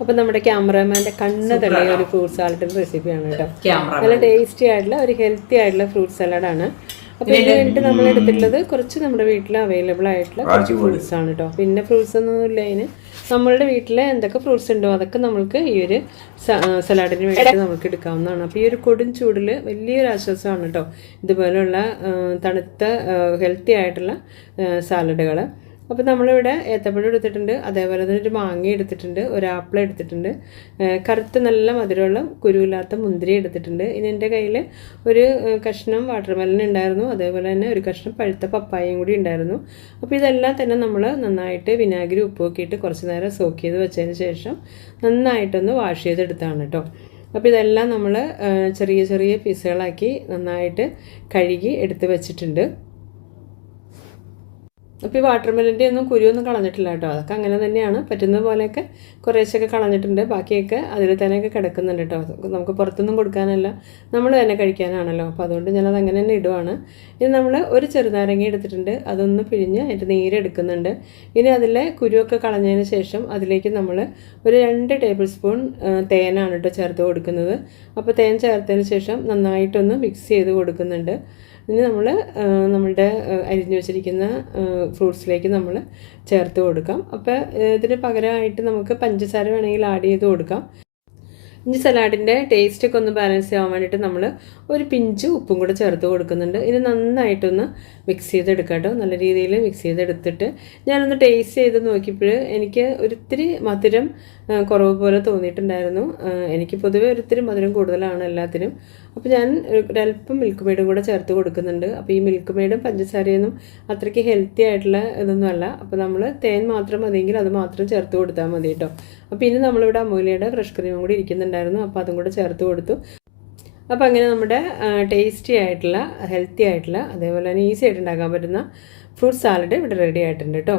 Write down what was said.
അപ്പോൾ നമ്മുടെ ക്യാമറാമാന്റെ കണ്ണ് തെളിയ ഒരു ഫ്രൂട്ട് സാലഡിന്റെ റെസിപ്പിയാണ് കേട്ടോ. നല്ല ടേസ്റ്റി ആയിട്ടുള്ള ഒരു ഹെൽത്തി ആയിട്ടുള്ള ഫ്രൂട്ട് സലാഡാണ് അപ്പോൾ ഇതിന് വേണ്ടിയിട്ട് നമ്മൾ എടുത്തിട്ടുള്ളത് കുറച്ച് നമ്മുടെ വീട്ടിൽ അവൈലബിൾ ആയിട്ടുള്ള കുറച്ച് ഫ്രൂട്ട്സ് ആണ് കേട്ടോ. പിന്നെ ഫ്രൂട്ട്സ് ഒന്നും ഇല്ല അതിന്. നമ്മളുടെ വീട്ടിൽ എന്തൊക്കെ ഫ്രൂട്ട്സ് ഉണ്ടോ അതൊക്കെ നമുക്ക് ഈ ഒരു സലാഡിന് വേണ്ടിയിട്ട് നമുക്ക് എടുക്കാവുന്നതാണ്. അപ്പോൾ ഈ ഒരു കൊടും ചൂടിൽ വലിയൊരു ആശ്വാസമാണ് കേട്ടോ. ഇതുപോലെയുള്ള തണുത്ത ഹെൽത്തി ആയിട്ടുള്ള സാലഡുകൾ അപ്പോൾ നമ്മളിവിടെ ഏത്തപ്പഴം എടുത്തിട്ടുണ്ട് അതേപോലെ തന്നെ ഒരു മാങ്ങ എടുത്തിട്ടുണ്ട് ഒരു ആപ്പിൾ എടുത്തിട്ടുണ്ട് കറുത്ത നല്ല മധുരമുള്ള കുരുവില്ലാത്ത മുന്തിരി എടുത്തിട്ടുണ്ട്. ഇനി എന്റെ കയ്യിൽ ഒരു കഷ്ണം വാട്ടർമെലൻ ഉണ്ടായിരുന്നു അതേപോലെ തന്നെ ഒരു കഷ്ണം പഴുത്ത പപ്പായയും കൂടി ഉണ്ടായിരുന്നു. അപ്പോൾ ഇതെല്ലാം തന്നെ നമ്മൾ നന്നായിട്ട് വിനാഗിരി ഉപ്പൊക്കെ ഇട്ട് കുറച്ച് നേരം സോക്ക് ചെയ്ത് വെച്ചതിന് ശേഷം നന്നായിട്ടൊന്ന് വാഷ് ചെയ്തെടുത്താണ് കേട്ടോ. അപ്പോൾ ഇതെല്ലാം നമ്മൾ ചെറിയ ചെറിയ പീസുകളാക്കി നന്നായിട്ട് കഴുകി എടുത്ത് വെച്ചിട്ടുണ്ട്. അപ്പോൾ ഈ വാട്ടർമെലിന്റെ ഒന്നും കുരുവൊന്നും കളഞ്ഞിട്ടില്ല കേട്ടോ. അതൊക്കെ അങ്ങനെ തന്നെയാണ്. പറ്റുന്ന പോലെയൊക്കെ കുറേശ്ശൊക്കെ കളഞ്ഞിട്ടുണ്ട്. ബാക്കിയൊക്കെ അതിൽ തന്നെയൊക്കെ കിടക്കുന്നുണ്ട് കേട്ടോ. നമുക്ക് പുറത്തൊന്നും കൊടുക്കാനല്ല. നമ്മൾ തന്നെ കഴിക്കാനാണല്ലോ. അപ്പോൾ അതുകൊണ്ട് ഞാനത് അങ്ങനെ തന്നെ ഇടുവാണ്. ഇനി നമ്മൾ ഒരു ചെറുനാരങ്ങ എടുത്തിട്ടുണ്ട്. അതൊന്ന് പിഴിഞ്ഞ് അതിന്റെ നീരെടുക്കുന്നുണ്ട് ഇനി അതിലെ കുരുവൊക്കെ കളഞ്ഞതിന് ശേഷം അതിലേക്ക് നമ്മൾ ഒരു രണ്ട് ടേബിൾ സ്പൂൺ തേനാണ് കേട്ടോ ചേർത്ത് കൊടുക്കുന്നത്. അപ്പോൾ തേൻ ചേർത്തതിന് ശേഷം നന്നായിട്ടൊന്ന് മിക്സ് ചെയ്ത് കൊടുക്കുന്നുണ്ട്. ഇനി നമ്മൾ നമ്മളുടെ അരിഞ്ഞു വെച്ചിരിക്കുന്ന ഫ്രൂട്ട്സിലേക്ക് നമ്മൾ ചേർത്ത് കൊടുക്കാം. അപ്പോൾ ഇതിന് പകരമായിട്ട് നമുക്ക് പഞ്ചസാര വേണമെങ്കിൽ ആഡ് ചെയ്ത് കൊടുക്കാം. ഇനി സലാഡിന്റെ ടേസ്റ്റൊക്കെ ഒന്ന് ബാലൻസ് ചെയ്യാൻ വേണ്ടിയിട്ട് നമ്മൾ ഒരു പിഞ്ച് ഉപ്പും കൂടെ ചേർത്ത് കൊടുക്കുന്നുണ്ട്. ഇത് നന്നായിട്ടൊന്ന് മിക്സ് ചെയ്തെടുക്കാം കേട്ടോ. നല്ല രീതിയിൽ മിക്സ് ചെയ്തെടുത്തിട്ട് ഞാനൊന്ന് ടേസ്റ്റ് ചെയ്ത് നോക്കിയപ്പോൾ എനിക്ക് ഒരിത്തിരി മധുരം കുറവ് പോലെ തോന്നിയിട്ടുണ്ടായിരുന്നു. എനിക്ക് പൊതുവേ ഒരിത്തിരി മധുരം കൂടുതലാണ് എല്ലാത്തിനും. അപ്പോൾ ഞാൻ ഒരല്പം മിൽക്ക് മെയ്ഡും കൂടെ ചേർത്ത് കൊടുക്കുന്നുണ്ട്. അപ്പോൾ ഈ മിൽക്ക് മെയ്ഡും പഞ്ചസാരയൊന്നും അത്രയ്ക്ക് ഹെൽത്തി ആയിട്ടുള്ള ഇതൊന്നും അല്ല. അപ്പോൾ നമ്മൾ തേൻ മാത്രം മതിയെങ്കിൽ അത് മാത്രം ചേർത്ത് കൊടുത്താൽ മതി കേട്ടോ. അപ്പോൾ ഇനി നമ്മളിവിടെ അമൂലിയുടെ ഫ്രഷ് ക്രീമും കൂടി ഇരിക്കുന്നുണ്ടായിരുന്നു അപ്പോൾ അതും കൂടെ ചേർത്ത് കൊടുത്തു. അപ്പോൾ അങ്ങനെ നമ്മുടെ ടേസ്റ്റി ആയിട്ടുള്ള ഹെൽത്തി ആയിട്ടുള്ള അതേപോലെ തന്നെ ഈസി ആയിട്ട് ഉണ്ടാക്കാൻ പറ്റുന്ന ഫ്രൂട്ട് സാലഡ് ഇവിടെ റെഡി ആയിട്ടുണ്ട് കേട്ടോ